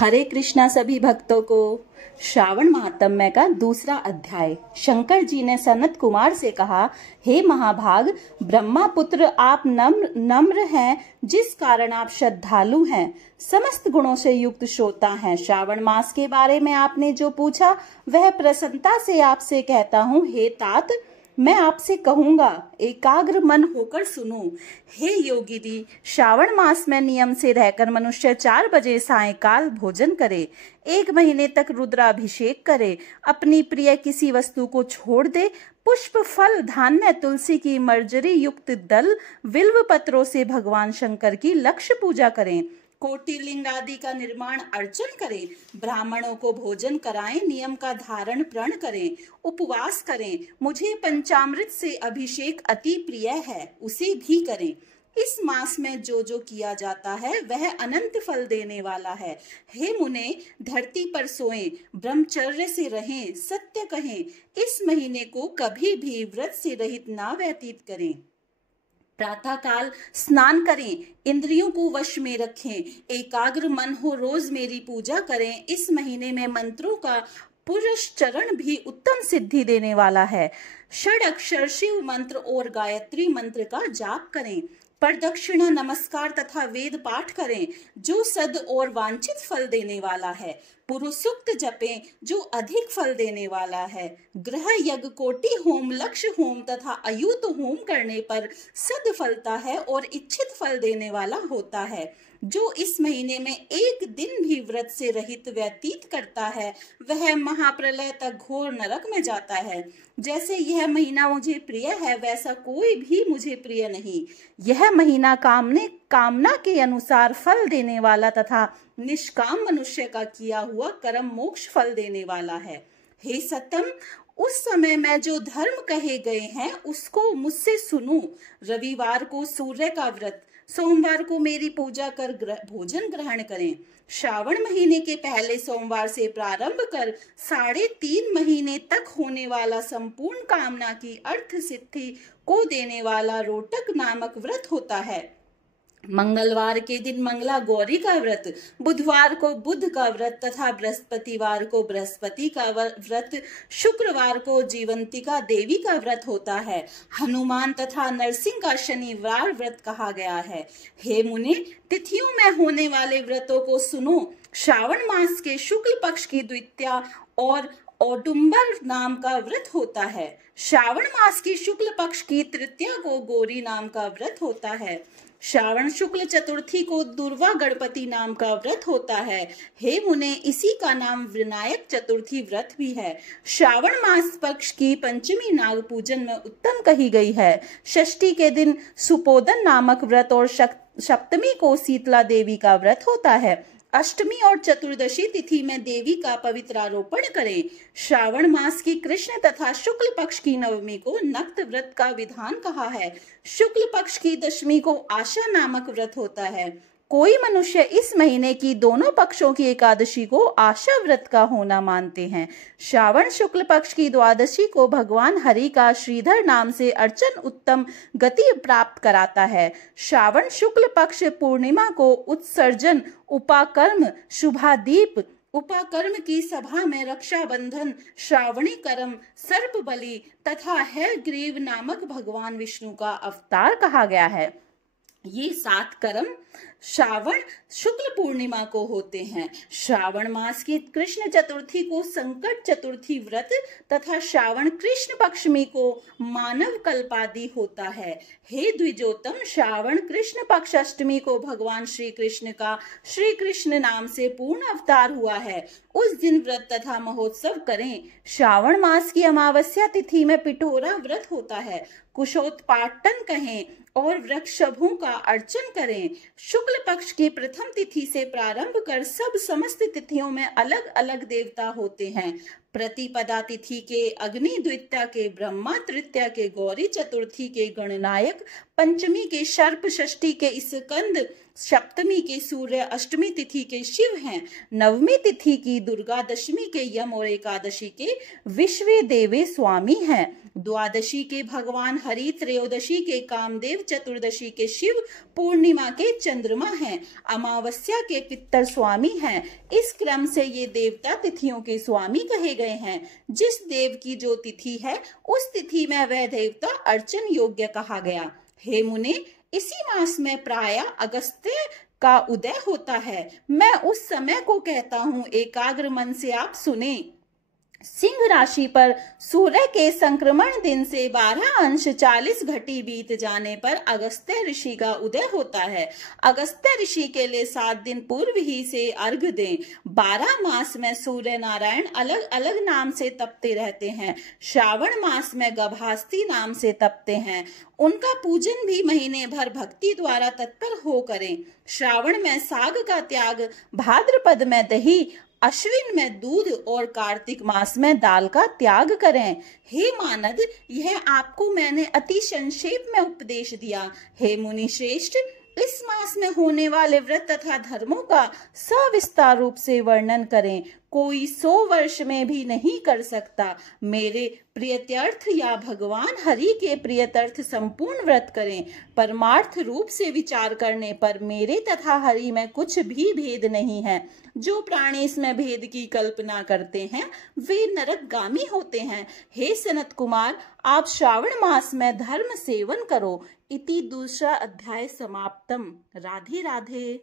हरे कृष्णा सभी भक्तों को। श्रावण महात्म्य का दूसरा अध्याय। शंकर जी ने सनत कुमार से कहा, हे महाभाग, ब्रह्मा पुत्र आप नम्र हैं, जिस कारण आप श्रद्धालु हैं, समस्त गुणों से युक्त श्रोता हैं। श्रावण मास के बारे में आपने जो पूछा वह प्रसन्नता से आपसे कहता हूँ। हे तात, मैं आपसे कहूंगा, एकाग्र मन होकर सुनो। हे योगिनी, श्रावण मास में नियम से रहकर मनुष्य 4 बजे सायंकाल भोजन करे, 1 महीने तक रुद्राभिषेक करे, अपनी प्रिय किसी वस्तु को छोड़ दे, पुष्प फल धान्य तुलसी की मर्जरी युक्त दल बिल्व पत्रों से भगवान शंकर की लक्ष्य पूजा करें, कोटिलिंग आदि का निर्माण अर्चन करें, ब्राह्मणों को भोजन कराएं, नियम का धारण प्रण करें, उपवास करें, मुझे पंचामृत से अभिषेक अति प्रिय है, उसे भी करें। इस मास में जो जो किया जाता है वह अनंत फल देने वाला है। हे मुने, धरती पर सोएं, ब्रह्मचर्य से रहें, सत्य कहें, इस महीने को कभी भी व्रत से रहित ना व्यतीत करें। प्रातः काल स्नान करें, इंद्रियों को वश में रखें, एकाग्र मन हो, रोज मेरी पूजा करें। इस महीने में मंत्रों का पुरुष चरण भी उत्तम सिद्धि देने वाला है। षड शिव मंत्र और गायत्री मंत्र का जाप करें, प्रदक्षिणा नमस्कार तथा वेद पाठ करें, जो सद और वांछित फल देने वाला है। पुरुष सूक्त जपें, जो अधिक फल देने वाला है। ग्रह यज्ञ, कोटि होम, लक्ष्य होम तथा अयूत होम करने पर सद फलता है और इच्छित फल देने वाला होता है। जो इस महीने में 1 दिन भी व्रत से रहित व्यतीत करता है वह महाप्रलय तक घोर नरक में जाता है। जैसे यह महीना मुझे प्रिय है वैसा कोई भी मुझे प्रिय नहीं। यह महीना कामना के अनुसार फल देने वाला तथा निष्काम मनुष्य का किया हुआ कर्म मोक्ष फल देने वाला है। हे सतम, उस समय में जो धर्म कहे गए हैं उसको मुझसे सुनो। रविवार को सूर्य का व्रत, सोमवार को मेरी पूजा कर भोजन ग्रहण करें। श्रावण महीने के पहले सोमवार से प्रारंभ कर 3.5 महीने तक होने वाला संपूर्ण कामना की अर्थ सिद्धि को देने वाला रोटक नामक व्रत होता है। मंगलवार के दिन मंगला गौरी का व्रत, बुधवार को बुध का व्रत तथा बृहस्पतिवार को बृहस्पति का व्रत, शुक्रवार को जीवंतिका देवी का व्रत होता है। हनुमान तथा नरसिंह का शनिवार व्रत कहा गया है। हे मुने, तिथियों में होने वाले व्रतों को सुनो। श्रावण मास के शुक्ल पक्ष की द्वितीया और औदुंबर नाम का व्रत होता है। श्रावण मास की शुक्ल पक्ष की तृतीया को गौरी नाम का व्रत होता है। श्रावण शुक्ल चतुर्थी को दुर्वा गणपति नाम का व्रत होता है। हे मुने, इसी का नाम विनायक चतुर्थी व्रत भी है। श्रावण मास पक्ष की पंचमी नाग पूजन में उत्तम कही गई है। षष्ठी के दिन सुपोदन नामक व्रत और सप्तमी को शीतला देवी का व्रत होता है। अष्टमी और चतुर्दशी तिथि में देवी का पवित्रारोपण करें। श्रावण मास की कृष्ण तथा शुक्ल पक्ष की नवमी को नक्त व्रत का विधान कहा है। शुक्ल पक्ष की दशमी को आशा नामक व्रत होता है। कोई मनुष्य इस महीने की दोनों पक्षों की एकादशी को आशा व्रत का होना मानते हैं। श्रावण शुक्ल पक्ष की द्वादशी को भगवान हरि का श्रीधर नाम से अर्चन उत्तम गति प्राप्त कराता है। श्रावण शुक्ल पक्ष पूर्णिमा को उत्सर्जन, उपाकर्म, शुभादीप, उपाकर्म की सभा में रक्षाबंधन, श्रावणी कर्म, सर्प बलि तथा है ग्रीव नामक भगवान विष्णु का अवतार कहा गया है। ये 7 कर्म श्रावण शुक्ल पूर्णिमा को होते हैं। श्रावण मास की कृष्ण चतुर्थी को संकट चतुर्थी व्रत तथा श्रावण कृष्ण पक्षमी को मानव कल्पादि होता है। हे द्विजोतम, श्रावण कृष्ण पक्ष अष्टमी को भगवान श्री कृष्ण का श्री कृष्ण नाम से पूर्ण अवतार हुआ है। उस दिन व्रत तथा महोत्सव करें। श्रावण मास की अमावस्या तिथि में पिठोरा व्रत होता है। कुशोत्पाटन कहें और वृक्षभों का अर्चन करें। शुक्ल पक्ष की प्रथम तिथि से प्रारंभ कर समस्त तिथियों में अलग अलग देवता होते हैं। प्रतिपदा तिथि के अग्नि, द्वितीया के ब्रह्मा, तृतीया के गौरी, चतुर्थी के गणनायक, पंचमी के सर्प, षष्ठी के स्कंद, सप्तमी के सूर्य, अष्टमी तिथि के शिव हैं। नवमी तिथि की दुर्गा, दशमी के यम और एकादशी के विश्व देवे स्वामी हैं। द्वादशी के भगवान हरि, त्रयोदशी के कामदेव, चतुर्दशी के शिव, पूर्णिमा के चंद्रमा हैं, अमावस्या के पितर स्वामी हैं। इस क्रम से ये देवता तिथियों के स्वामी कहे गए हैं। जिस देव की जो तिथि है उस तिथि में वह देवता अर्चन योग्य कहा गया। हे मुने, इसी मास में प्रायः अगस्त्य का उदय होता है। मैं उस समय को कहता हूँ, एकाग्र मन से आप सुने। सिंह राशि पर सूर्य के संक्रमण दिन से 12 अंश 40 घटी बीत जाने पर अगस्त्य ऋषि का उदय होता है। अगस्त्य ऋषि के लिए 7 दिन पूर्व ही से अर्घ्य दें। 12 मास में सूर्य नारायण अलग अलग नाम से तपते रहते हैं। श्रावण मास में गभास्ती नाम से तपते हैं। उनका पूजन भी महीने भर भक्ति द्वारा तत्पर हो करें। श्रावण में साग का त्याग, भाद्रपद में दही, अश्विन में दूध और कार्तिक मास में दाल का त्याग करें। हे मानद, यह आपको मैंने अति संक्षेप में उपदेश दिया। हे मुनि श्रेष्ठ, इस मास में होने वाले व्रत तथा धर्मों का सविस्तार रूप से वर्णन करें। कोई 100 वर्ष में भी नहीं कर सकता। मेरे प्रियत्यर्थ या भगवान हरि के प्रियत्यर्थ संपूर्ण व्रत करें। परमार्थ रूप से विचार करने पर मेरे तथा हरि में कुछ भी भेद नहीं है। जो प्राणी इसमें भेद की कल्पना करते हैं वे नरकगामी होते हैं। हे सनत कुमार, आप श्रावण मास में धर्म सेवन करो। इति दूसरा अध्याय समाप्तम। राधे राधे।